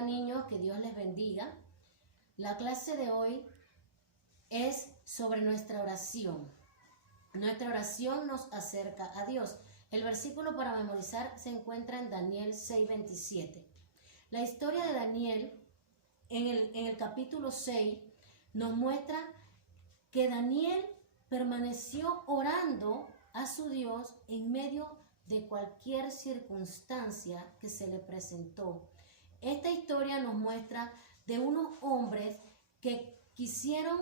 Hola niños, que Dios les bendiga. La clase de hoy es sobre nuestra oración. Nuestra oración nos acerca a Dios. El versículo para memorizar se encuentra en Daniel 6:27. La historia de Daniel en el capítulo 6 nos muestra que Daniel permaneció orando a su Dios en medio de cualquier circunstancia que se le presentó. Esta historia nos muestra de unos hombres que quisieron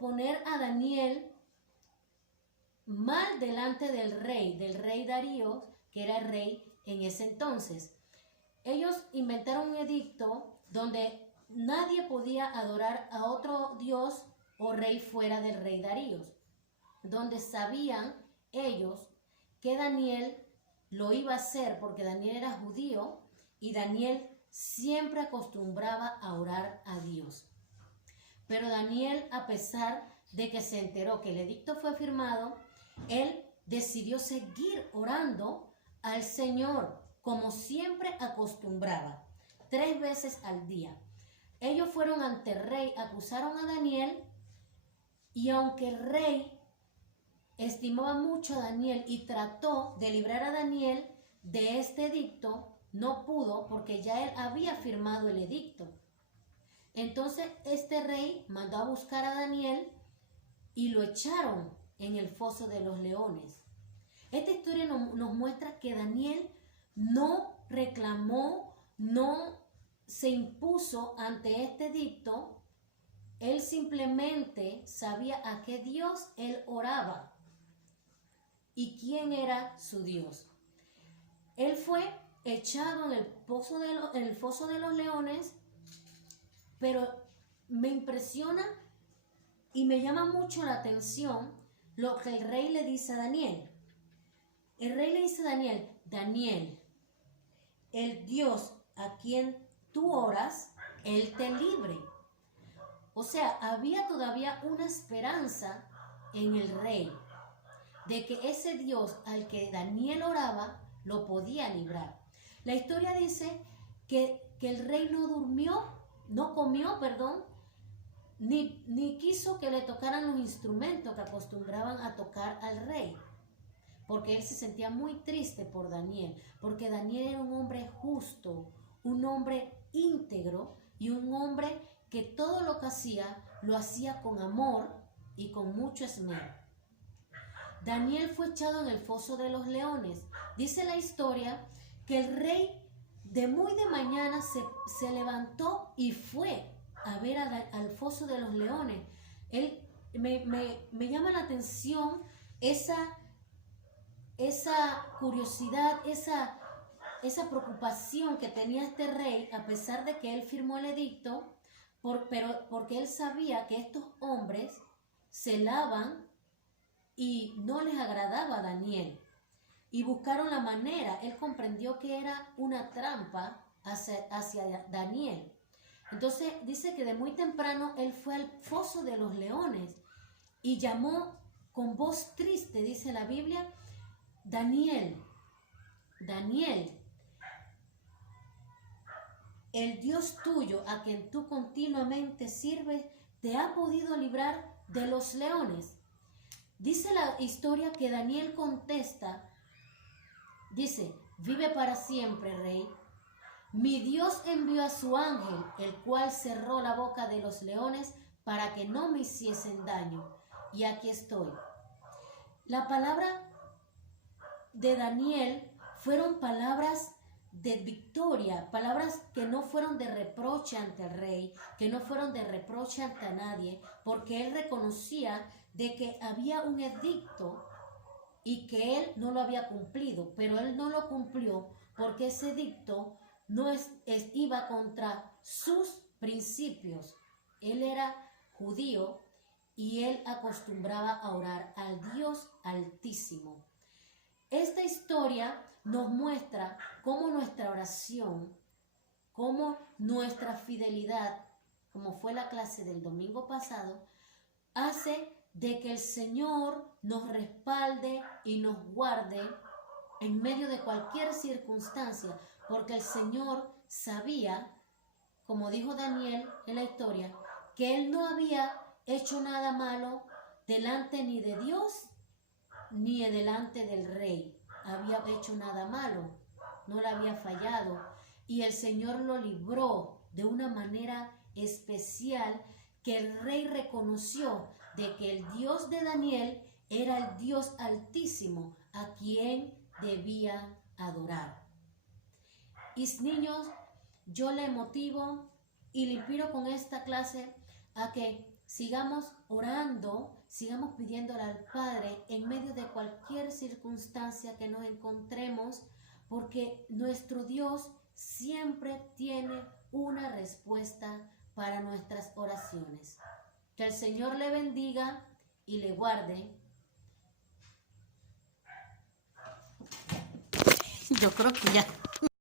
poner a Daniel mal delante del rey Darío, que era el rey en ese entonces. Ellos inventaron un edicto donde nadie podía adorar a otro dios o rey fuera del rey Darío, donde sabían ellos que Daniel lo iba a hacer porque Daniel era judío y Daniel siempre acostumbraba a orar a Dios. Pero Daniel, a pesar de que se enteró que el edicto fue firmado, él decidió seguir orando al Señor como siempre acostumbraba, 3 veces al día. Ellos fueron ante el rey, acusaron a Daniel, y aunque el rey estimaba mucho a Daniel y trató de librar a Daniel de este edicto, no pudo porque ya él había firmado el edicto. Entonces este rey mandó a buscar a Daniel y lo echaron en el foso de los leones. Esta historia nos muestra que Daniel no reclamó, no se impuso ante este edicto. Él simplemente sabía a qué Dios él oraba y quién era su Dios. Él fue echado en el foso de los leones, pero me impresiona y me llama mucho la atención lo que el rey le dice a Daniel. El rey le dice a Daniel: Daniel, el Dios a quien tú oras, él te libre. O sea, había todavía una esperanza en el rey de que ese Dios al que Daniel oraba lo podía librar. La historia dice que el rey no comió, ni quiso que le tocaran los instrumentos que acostumbraban a tocar al rey, porque él se sentía muy triste por Daniel, porque Daniel era un hombre justo, un hombre íntegro y un hombre que todo lo que hacía, lo hacía con amor y con mucho esmero. Daniel fue echado en el foso de los leones. Dice la historia que el rey de muy de mañana se levantó y fue a ver al foso de los leones. Me llama la atención esa curiosidad, esa preocupación que tenía este rey, a pesar de que él firmó el edicto, porque él sabía que estos hombres celaban y no les agradaba a Daniel. Y buscaron la manera, él comprendió que era una trampa hacia Daniel. Entonces dice que de muy temprano él fue al foso de los leones y llamó con voz triste, dice la Biblia: Daniel, Daniel, el Dios tuyo a quien tú continuamente sirves, ¿te ha podido librar de los leones? Dice la historia que Daniel contesta, dice: vive para siempre, rey. Mi Dios envió a su ángel, el cual cerró la boca de los leones para que no me hiciesen daño. Y aquí estoy. La palabra de Daniel fueron palabras de victoria, palabras que no fueron de reproche ante el rey, que no fueron de reproche ante nadie, porque él reconocía de que había un edicto y que él no lo había cumplido, pero él no lo cumplió porque ese edicto no iba contra sus principios. Él era judío y él acostumbraba a orar al Dios Altísimo. Esta historia nos muestra cómo nuestra oración, cómo nuestra fidelidad, como fue la clase del domingo pasado, hace de que el Señor nos respalde y nos guarde en medio de cualquier circunstancia, porque el Señor sabía, como dijo Daniel en la historia, que él no había hecho nada malo delante ni de Dios ni delante del rey. Había hecho nada malo, no le había fallado, y el Señor lo libró de una manera especial, que el rey reconoció de que el Dios de Daniel era el Dios altísimo a quien debía adorar. Y niños, yo le motivo y le inspiro con esta clase a que sigamos orando, sigamos pidiéndole al Padre en medio de cualquier circunstancia que nos encontremos, porque nuestro Dios siempre tiene una respuesta para nuestras oraciones. Que el Señor le bendiga y le guarde. Yo creo que ya.